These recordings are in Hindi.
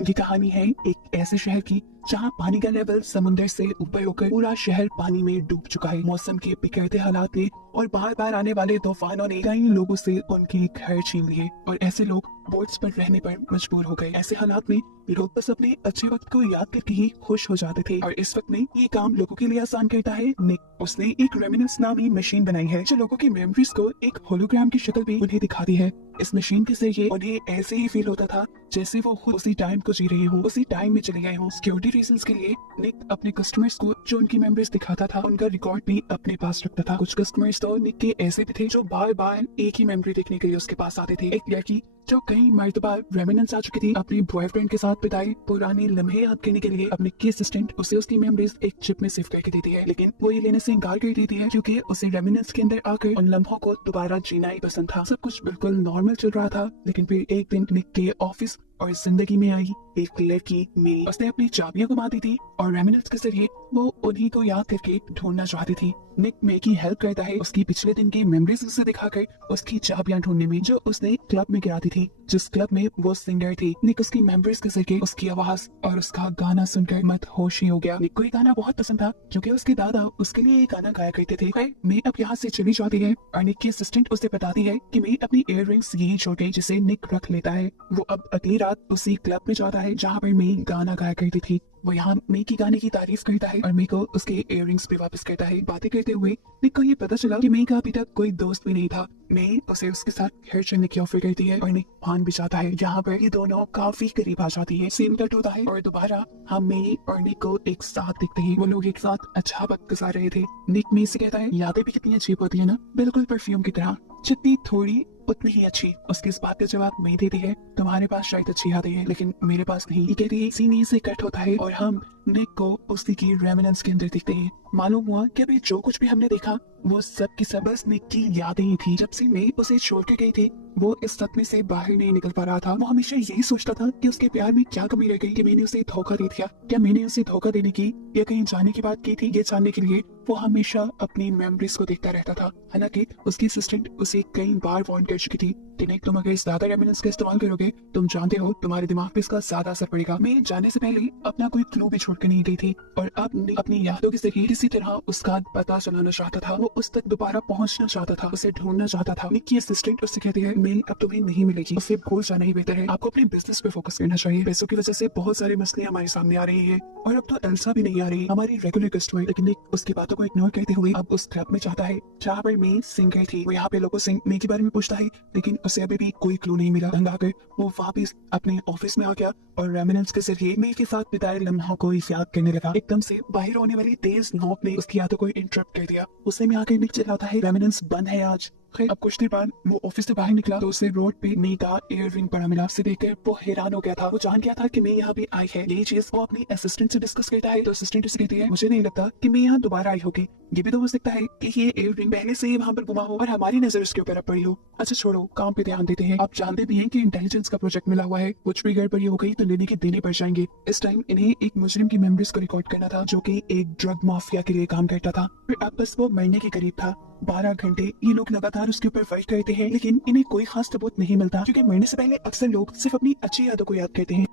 ये कहानी है एक ऐसे शहर की जहाँ पानी का लेवल समुद्र से ऊपर होकर पूरा शहर पानी में डूब चुका है। मौसम के बिगड़ते हालात ने और बार बार आने वाले तूफानों ने कई लोगों से उनके घर छीन लिए और ऐसे लोग बोट्स पर रहने पर मजबूर हो गए। ऐसे हालात में लोग बस अपने अच्छे वक्त को याद करके ही खुश हो जाते थे और इस वक्त में ये काम लोगों के लिए आसान करता है निक। उसने एक रेमिनेंस नामी मशीन बनाई है जो लोगों की मेमोरीज को एक होलोग्राम की शक्ल में उन्हें दिखाती है। इस मशीन के जरिए उन्हें ऐसे ही फील होता था जैसे वो खुद उसी टाइम को जी रहे हो, उसी टाइम में चले गए हो। सिक्योरिटी रीजंस के लिए निक अपने कस्टमर्स को जो उनकी मेमोरीज दिखाता था उनका रिकॉर्ड भी अपने पास रखता था। कुछ कस्टमर्स तो निक के ऐसे भी थे जो बार बार एक ही मेमोरी देखने के लिए उसके पास आते थे। एक लड़की जो कई मर्तबा रेमिनेंस आ चुकी थी अपने बॉयफ्रेंड के साथ बिताए पुराने लम्हे याद करने के लिए अपने की असिस्टेंट उसे उसकी मेमोरीज एक चिप में सेव करके देती है, लेकिन वो ये लेने से इनकार कर देती है क्योंकि उसे रेमिनेंस के अंदर आकर उन लम्हों को दोबारा जीना ही पसंद था। सब कुछ बिल्कुल नॉर्मल चल रहा था, लेकिन फिर एक दिन निक के ऑफिस और जिंदगी में आई एक लड़की मेरी। उसने अपनी चाबियां गुमा दी थी और रेमिनेंस के जरिए वो उन्हीं को याद करके ढूंढना चाहती थी। निक मे की हेल्प करता है उसकी पिछले दिन की मेमोरीज उसे दिखाकर उसकी चाबियां ढूंढने में जो उसने क्लब में गिराती थी, जिस क्लब में वो सिंगर थी। निक उसकी मेमोरीज के जरिए उसकी आवाज और उसका गाना सुनकर मदहोशी हो गया। निक को ये गाना बहुत पसंद था क्योंकि उसके दादा उसके लिए ये गाना गाया करते थे। मैं अब यहाँ से चली जाती है और निक की असिस्टेंट उसे बताती है कि मैं अपनी इयर रिंग्स यही छोड़ गई जिसे निक रख लेता है। वो अब अगली रात उसी क्लब में जाता है जहाँ पर मैं गाना गाया करती थी। वो यहाँ मे की गाने की तारीफ करता है और मे को उसके इयररिंग्स पे वापस करता है। बातें करते हुए निक को ये पता चला कि मे का अभी तक कोई दोस्त भी नहीं था। मे उसे उसके साथ घर चलने की ऑफर करती है और निक मान भी जाता है। यहाँ पर ये दोनों काफी करीब आ जाती है। सीन कट होता है और दोबारा हम मे और निक को एक साथ दिखते हैं। वो लोग एक साथ अच्छा वक्त गुजार रहे थे। निक मे से कहता है यादें भी कितनी अजीब होती है ना, बिल्कुल परफ्यूम की तरह, जितनी थोड़ी उतनी ही अच्छी। उसके इस बात का जवाब मैं देती है तुम्हारे पास शायद अच्छी यादें हैं लेकिन मेरे पास नहीं। ये कहती है सीन से कट होता है और हम निक को उसी की रेमिनेंस के अंदर दिखते हैं। मालूम हुआ कि अभी जो कुछ भी हमने देखा वो सब की सब बस निक की यादें ही थी। जब से मैं उसे छोड़ के गई थी वो इस सदमे से बाहर नहीं निकल पा रहा था। वो हमेशा यही सोचता था कि उसके प्यार में क्या कमी रह गई कि मैंने उसे धोखा दे दिया। क्या मैंने उसे धोखा देने की या कहीं जाने की बात की थी? ये जानने के लिए वो हमेशा अपनी मेमोरीज को देखता रहता था। हालांकि उसकी असिस्टेंट उसे कई बार वार्न कर चुकी थी कि नहीं, तुम अगर इस ज्यादा रेमिनेंस का इस्तेमाल करोगे तुम जानते हो तुम्हारे दिमाग पे इसका ज्यादा असर पड़ेगा। मैं जाने से पहले अपना कोई क्लू भी छोड़ के नहीं गई थी और अब अपनी यादों के जरिए किसी तरह उसका पता चलाना चाहता था। वो उस तक दोबारा पहुंचना चाहता था, उसे ढूंढना चाहता था। निक की असिस्टेंट उससे कहती है मेल अब तुम्हें नहीं मिलेगी, उसे भूल जाना ही बेहतर है। आपको अपने बिजनेस पे फोकस करना चाहिए। पैसों की वजह से बहुत सारे मसले हमारे सामने आ रहे हैं और अब तो एल्सा भी नहीं आ रही, हमारी रेगुलर कस्टमर। लेकिन निक उसकी बातों को इग्नोर करते हुए अब उस क्लब में चाहता है जहाँ पर मे सिंह गई थी। वो यहाँ पे लोगों से मे के बारे में पूछता है लेकिन उसे अभी भी कोई क्लू नहीं मिला। तंग आकर वो वापस अपने ऑफिस में आ गया और रेमिनेंस के जरिए मे के साथ बिताए लम्हों को याद करने लगा। एकदम से बाहर होने वाली तेज नोक ने उसकी यादों को इंटरप्ट कर दिया। उसे में आकर निक चिल्लाता है रेमिनेंस बंद है आज। अब कुछ देर बाद वो ऑफिस से बाहर निकला तो उसे रोड पे मे का इयररिंग पड़ा मिला। उसे देखकर वो हैरान हो गया था। वो जान गया था कि मैं यहाँ पे आई है। यही चीज वो अपनी असिस्टेंट से डिस्कस करता है तो असिस्टेंट उसे कहती है मुझे नहीं लगता कि मैं यहाँ दोबारा आई होगी। ये भी तो हो सकता है कि ये इयररिंग पहले से ही वहाँ पर गुमा हो और हमारी नजर उसके ऊपर पड़ी हो। अच्छा छोड़ो, काम पे ध्यान देते हैं। आप जानते भी हैं कि इंटेलिजेंस का प्रोजेक्ट मिला हुआ है, कुछ भी गड़बड़ी हो गई तो लेने के देने पड़ जाएंगे। इस टाइम इन्हें एक मुजरिम की मेमोरीज को रिकॉर्ड करना था जो कि एक ड्रग माफिया के लिए काम करता था। फिर अब बस वो मरने के करीब था। 12 घंटे ये लोग लगातार उसके ऊपर वर्क करते हैं लेकिन इन्हें कोई खास सबूत नहीं मिलता क्योंकि मरने से पहले अक्सर लोग सिर्फ अपनी अच्छी यादों को याद करते हैं।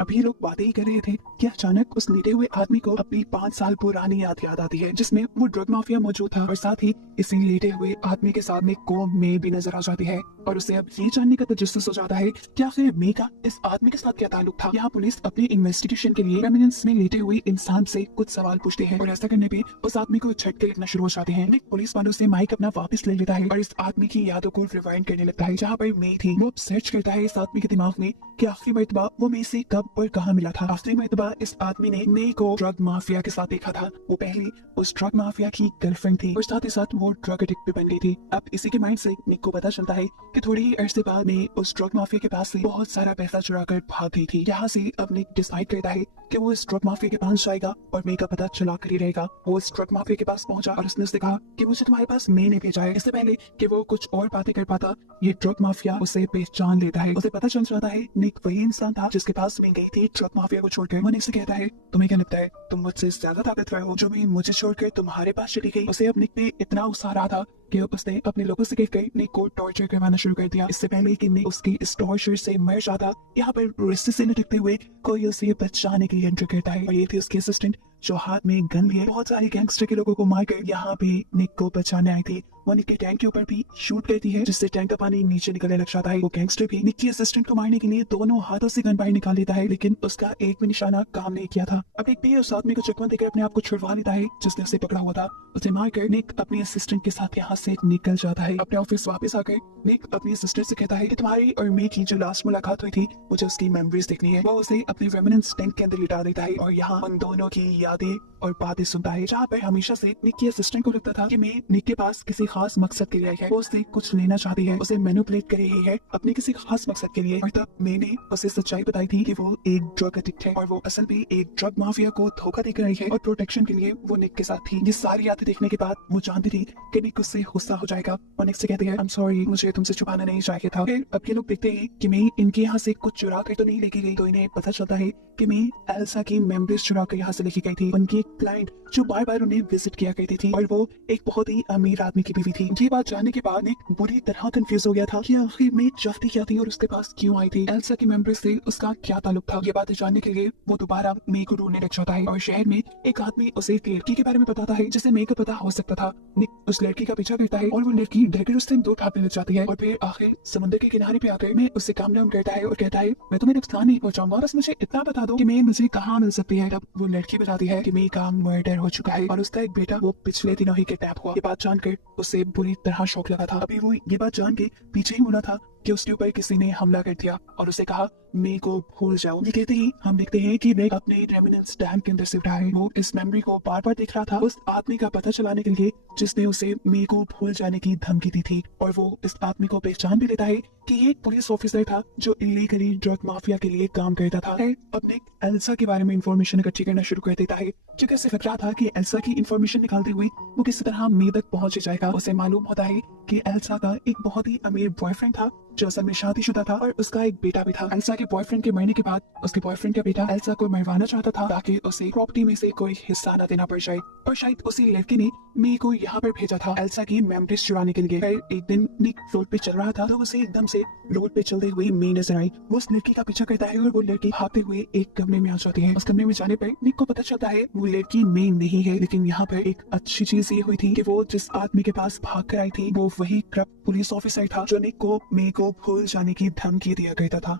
अभी लोग बातें ही कर रहे थे कि अचानक उस लेटे हुए आदमी को अपनी 5 साल पुरानी याद आती है जिसमें वो ड्रग माफिया मौजूद था और साथ ही इसी लेटे हुए आदमी के साथ में को मे भी नजर आ जाती है और उसे अब ये जानने का तजस्सुस हो जाता है कि आखिर मे का इस आदमी के साथ क्या ताल्लुक था। यहाँ पुलिस अपनी इन्वेस्टिगेशन के लिए रेमिनेंस में लेटे हुए इंसान से कुछ सवाल पूछते हैं और ऐसा करने पे उस आदमी को झटके लगना शुरू हो जाते हैं। निक पुलिस वालों से माइक अपना वापस ले लेता है और इस आदमी की यादों को रिवाइंड करने लगता है जहाँ पर मे थी। वो सर्च करता है इस आदमी के दिमाग में कि आखिरी मर्तबा वो मे से कब और कहाँ मिला था। आखिरी मर्तबा इस आदमी ने मे को ड्रग माफिया के साथ देखा था। वो पहले उस ड्रग माफिया की गर्लफ्रेंड थी और साथ ही साथ वो ड्रग एडिक्ट भी बन गई थी। अब इसी के माइंड से निक को पता चलता है कि थोड़ी ही अरसे बाद में उस ड्रग माफिया के पास से बहुत सारा पैसा चुरा कर भाग गई थी। यहाँ से अब निक डिसाइड करता है कि वो इस ड्रग माफिया के पास जाएगा और मे का पता चला कर ही रहेगा। वो इस ड्रग माफिया के पास पहुंचा और उसने कहा कि मुझे तुम्हारे पास मे ने भेजा है। इससे पहले कि वो कुछ और बातें कर पाता ये ड्रग माफिया उसे पहचान लेता है। उसे पता चल जाता है निक वही इंसान था जिसके पास में गई थी ट्रक माफिया को छोड़कर। वो निक से कहता है, तुम्हें क्या लगता है तुम मुझसे ज्यादा ताकतवर हो जो भी मुझे छोड़कर तुम्हारे पास चली गई? उसे अब निक पे इतना गुस्सा आ रहा था कि उसने अपने लोगों से कहकर निक को टॉर्चर करवाना शुरू कर दिया। इससे पहले कि निक उसकी इस टॉर्चर से मर जाता, यहाँ पर रिश्ते से निकलते हुए कोई उसे बचाने के लिए एंटर करता है और ये थी उसकी असिस्टेंट जो हाथ में गन लिए बहुत सारे गैंगस्टर के लोगों को मारकर यहाँ पे निक को बचाने आई थी। वो निक के टैंक के ऊपर भी शूट करती है जिससे टैंक का पानी नीचे निकलने लग जाता है। वो गैंगस्टर भी निक की असिस्टेंट को मारने के लिए दोनों हाथों से गन बाहर निकाल लेता है, लेकिन उसका एक भी निशाना काम नहीं किया था। अब निक भी उस आदमी को चकमा देकर अपने आप को छुड़वा लेता है जिसने उसे पकड़ा हुआ था। उसे मारकर निक अपनी असिस्टेंट के साथ यहाँ से निकल जाता है। अपने ऑफिस वापस आकर निक अपनी असिस्टेंट से कहता है कि तुम्हारी और मे की जो लास्ट मुलाकात हुई थी मुझे उसकी मेमोरीज देखनी है। वो उसे अपने रेमिनेंस टैंक के अंदर लिटा देता है और यहाँ उन दोनों की यादें और बातें सुनता है, जहाँ पर हमेशा से निक की असिस्टेंट को लगता था कि मैं निक के पास किसी खास मकसद के लिए आई है, वो उससे कुछ लेना चाहती है, उसे मैनिपुलेट कर रही है अपने किसी खास मकसद के लिए। और तब मैंने उसे सच्चाई बताई थी कि वो एक ड्रग एडिक्ट है और वो असल में एक ड्रग माफिया को धोखा देकर आई है और प्रोटेक्शन के लिए वो निक के साथ थी। ये सारी यादें देखने के बाद वो जानती थी कि निक उससे गुस्सा हो जाएगा और निक से कहती है, आई एम सॉरी, मुझे तुमसे छुपाना नहीं चाहिए था। फिर अब ये लोग देखते हैं कि मैं इनके यहाँ से कुछ चुरा कर तो नहीं लेके गई, तो इन्हें पता चलता है कि मैं एल्सा की मेमोरीज चुरा कर यहाँ से लेके गई थी। उनकी क्लाइंट जो बार बार उन्हें विजिट किया करती थी और वो एक बहुत ही अमीर आदमी की बीवी थी। ये बात जानने के बाद निक बुरी तरह कंफ्यूज हो गया था कि आखिर में चाहती क्या थी और उसके पास क्यों आई थी, एल्सा की मेमोरीज से उसका क्या ताल्लुक था। ये बातें जानने के लिए वो दोबारा मे को ढूंढने लग जाता है और शहर में एक आदमी उसे एक लड़की के बारे में बताता है जिसे मे को पता हो सकता था। निक उस लड़की का पीछा करता है और वो लड़की डरकर उससे दो ठापने लग जाती है और फिर आखिर समुद्र के किनारे पे आकर मैं उससे काम डाउन करता है और कहता है, मैं तुम्हें नुकसान नहीं पहुंचाऊंगा, बस मुझे इतना बता दो कि मैं मुझे कहाँ मिल सकती है। तब वो लड़की बताती है कि मे का मर्डर हो चुका है और उसका एक बेटा वो पिछले दिनों ही किडनैप हुआ। ये बात जानकर उसे बुरी तरह शौक लगा था। अभी वो ये बात जान के पीछे ही मुड़ा था कि उसके ऊपर किसी ने हमला कर दिया और उसे कहा, मे को भूल जाओ। ये कहते ही हम देखते हैं कि मे अपने रेमिनेंस टैंक के अंदर से उठा है। वो इस मेमोरी को बार बार देख रहा था उस आदमी का पता चलाने के लिए जिसने उसे मे को भूल जाने की धमकी दी थी और वो इस आदमी को पहचान भी लेता है कि ये एक पुलिस ऑफिसर था जो इलीगली ड्रग माफिया के लिए काम करता था। अब निक एल्सा के बारे में इंफॉर्मेशन इकट्ठी करना शुरू कर देता है क्योंकि उसे लग रहा था कि एल्सा की इंफॉर्मेशन निकालते हुए वो किसी तरह मे तक पहुंच जाएगा। उसे मालूम होता है कि एल्सा का एक बहुत ही अमीर बॉयफ्रेंड था जो असल में शादीशुदा था और उसका एक बेटा भी था। एल्सा के बॉयफ्रेंड के मरने के बाद उसके बॉयफ्रेंड का बेटा एल्सा को मरवाना चाहता था ताकि उसे प्रॉपर्टी में से कोई हिस्सा न देना पड़ जाए और शायद उसी लड़के ने मे को यहाँ पर भेजा था एल्सा की मेमोरीज चुराने के लिए। फिर एक दिन निक रोड पे चल रहा था तो उसे एकदम से रोड पे चलते हुए मे नजर आई। वो उस लड़की का पीछा करता है और वो लड़की भागते हुए एक कमरे में आ जाती है। उस कमरे में जाने पर निक को पता चलता है वो लड़की मे नहीं है, लेकिन यहाँ पर एक अच्छी चीज ये हुई थी कि वो जिस आदमी के पास भाग कर आई थी वो वही करप्ट पुलिस ऑफिसर था जो निक को मे को भूल जाने की धमकी दिया करता था।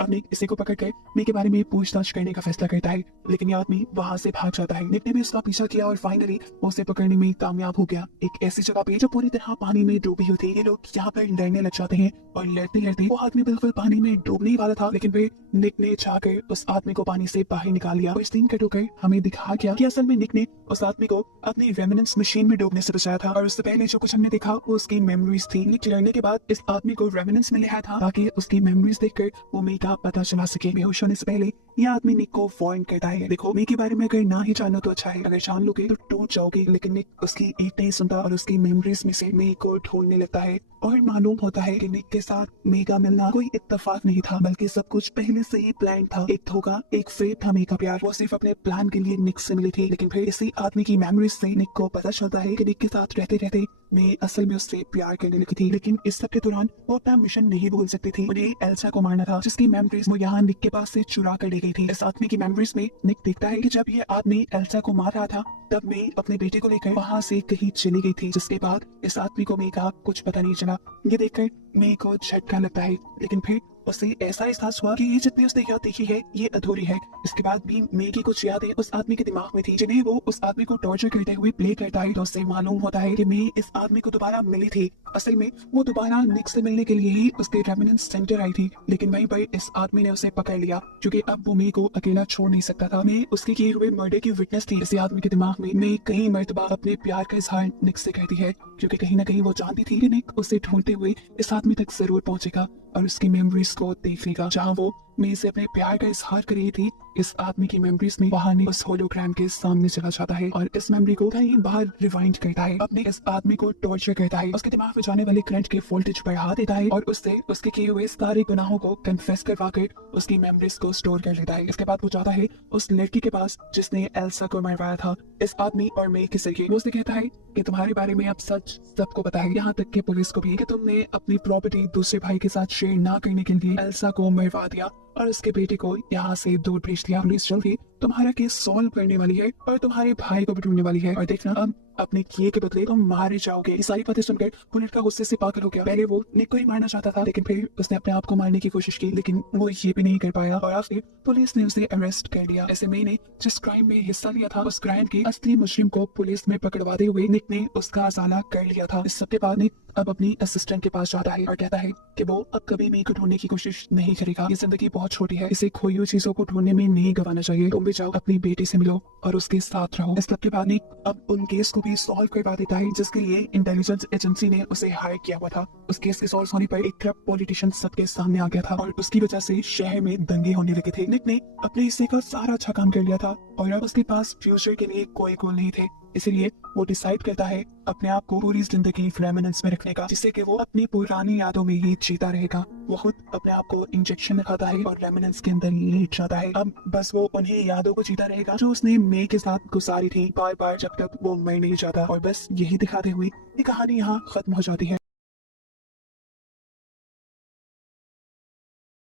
अब निक इसी को पकड़ कर मे के बारे में पूछताछ करने का फैसला करता है, लेकिन ये आदमी वहाँ से भाग जाता है। निक ने भी उसका पीछा किया और फाइनली वो उसे पकड़ने में कामयाब हो गया। एक ऐसी जगह पे जो पूरी तरह पानी में डूबी हुई थी। ये लोग यहाँ पर लड़ने लग जाते हैं और लड़ते लड़ते वो आदमी बिल्कुल पानी में डूबने ही वाला था, लेकिन फिर निक ने जाकर उस आदमी को पानी से बाहर निकाल लिया। और इस सीन कट होकर हमें दिखा गया कि असल में निक ने उस आदमी को अपनी रेमिनेंस मशीन में डूबने से बचाया था और उससे पहले जो कुछ हमने देखा वो उसकी मेमोरीज थी। निक लड़ने के बाद इस आदमी को रेमिनेंस में ले आया था ताकि उसकी मेमोरीज देखकर वो मे का पता चला सके। बेहोश होने से पहले ये आदमी निक को वार्न करता है, देखो मे के बारे में अगर ना ही जानो तो अच्छा है, अगर जान लोगे तो टूट जाओगे। लेकिन निक उसकी एक नहीं सुनता और उसकी मेमोरीज में से मे को ढूंढने लगता है और मालूम होता है कि निक के साथ मे का मिलना कोई इत्तेफाक नहीं था बल्कि सब कुछ पहले से ही प्लान था। एक धोखा, एक फेक था मे का प्यार। वो सिर्फ अपने प्लान के लिए निक से मिली थी, लेकिन फिर इसी आदमी की मेमोरीज से निक को पता चलता है कि निक के साथ रहते रहते मैं असल में उससे प्यार करने लगी थी। लेकिन इस सब के दौरान वो अपना मिशन नहीं भूल सकती थी। उन्हें एल्सा को मारना था जिसकी मेमोरीज वो यहाँ निक के पास से चुरा कर ले गई थी। इस आदमी की मेमोरीज में निक देखता है कि जब ये आदमी एल्सा को मार रहा था तब मैं अपने बेटे को लेकर वहाँ से कहीं चली गई थी, जिसके बाद इस आदमी को मे का कुछ पता नहीं चला। ये देखकर मे को झटका लगता है, लेकिन फिर उसे ऐसा एहसास हुआ कि ये जितनी उसने याद देखी है ये अधूरी है। इसके बाद भी मे की कुछ यादें उस आदमी के दिमाग में थी जिन्हें वो उस आदमी को टॉर्चर करते हुए प्ले करता है। तो उससे मालूम होता है कि मे इस आदमी को दोबारा मिली थी। असल में वो दोबारा निक से मिलने के लिए ही उसके रेमिनेंस सेंटर आई थी, लेकिन वहीं पर इस आदमी ने उसे पकड़ लिया क्योंकि अब वो मे को अकेला छोड़ नहीं सकता था। मे उसके किए हुए मर्डर की विटनेस थी। इस आदमी के दिमाग में मे कई मर्तबा अपने प्यार का इजहार निक से करती है क्योंकि कहीं ना कहीं वो जानती थी कि निक उसे ढूंढते हुए इस आदमी तक जरूर पहुंचेगा। और उसकी मेमोरीज को देख लेगा। जहाँ वो मे से अपने प्यार का इजहार कर रही थी, इस आदमी की मेमोरीज में बहाने उस होलोग्राम के सामने चला जाता है और इस मेमोरी को कहीं बाहर रिवाइंड करता है, अपने इस आदमी को टॉर्चर करता है, उसके दिमाग में जाने वाले करंट के वोल्टेज बढ़ा देता है और उससे उसके किए हुए सारे गुनाहों को कन्फेस करवा कर उसकी मेमोरीज को स्टोर कर लेता है। इसके बाद वो जाता है उस लड़की के पास जिसने एल्सा को मरवाया था, इस आदमी और मे के जरिए। वो उससे कहता है कि तुम्हारे बारे में अब सच सबको पता है, यहाँ तक कि पुलिस को भी, कि तुमने अपनी प्रॉपर्टी दूसरे भाई के साथ शेयर ना करने के लिए एल्सा को मरवा दिया और उसके बेटे को यहाँ से दूर भेज दिया। पुलिस जल्द ही तुम्हारा केस सॉल्व करने वाली है और तुम्हारे भाई को भी ढूंढने वाली है और देखना अब अपने किए के बदले तुम मारे जाओगे। ये सारी बातें सुनकर पुलिस का गुस्से से पागल हो गया। पहले वो निक को ही मारना चाहता था, लेकिन फिर उसने अपने आप को मारने की कोशिश की, लेकिन वो ये भी नहीं कर पाया और आखिर पुलिस ने उसे अरेस्ट कर लिया। ऐसे में ने जिस क्राइम में हिस्सा लिया था, उस क्राइम के असली मुजरिम को पुलिस में पकड़वाते हुए निक ने उसका अजाला कर लिया था। इस सब के बाद निक अब अपनी असिस्टेंट के पास जाता है और कहता है कि वो अब कभी मे को ढूंढने की कोशिश नहीं करेगा। ये जिंदगी बहुत छोटी है, इसे खोई हुई चीजों को ढूंढने में नहीं गवाना चाहिए। तुम भी जाओ, अपनी बेटी से मिलो और उसके साथ रहो। इस सब के बाद निक अब उन केस को भी सॉल्व करवा देता है जिसके लिए इंटेलिजेंस एजेंसी ने उसे हायर किया हुआ था। उस केस के सॉल्व होने पर एक करप्ट पॉलिटिशियन सबके सामने आ गया था और उसकी वजह से शहर में दंगे होने लगे थे। निक ने अपने हिस्से का सारा अच्छा काम कर लिया था और अब उसके पास फ्यूचर के लिए कोई गोल नहीं थे, इसलिए वो डिसाइड करता है अपने आप को पूरी जिंदगी रेमिनेंस में रखने का, जिससे कि वो अपनी पुरानी यादों में ही जीता रहेगा। वो खुद अपने आप को इंजेक्शन लगाता है और रेमिनेंस के अंदर लेट जाता है। अब बस वो उन्हीं यादों को जीता रहेगा जो उसने मे के साथ गुजारी थी बार बार, जब तक वो मर नहीं जाता। और बस यही दिखाते हुए ये कहानी यहाँ खत्म हो जाती है।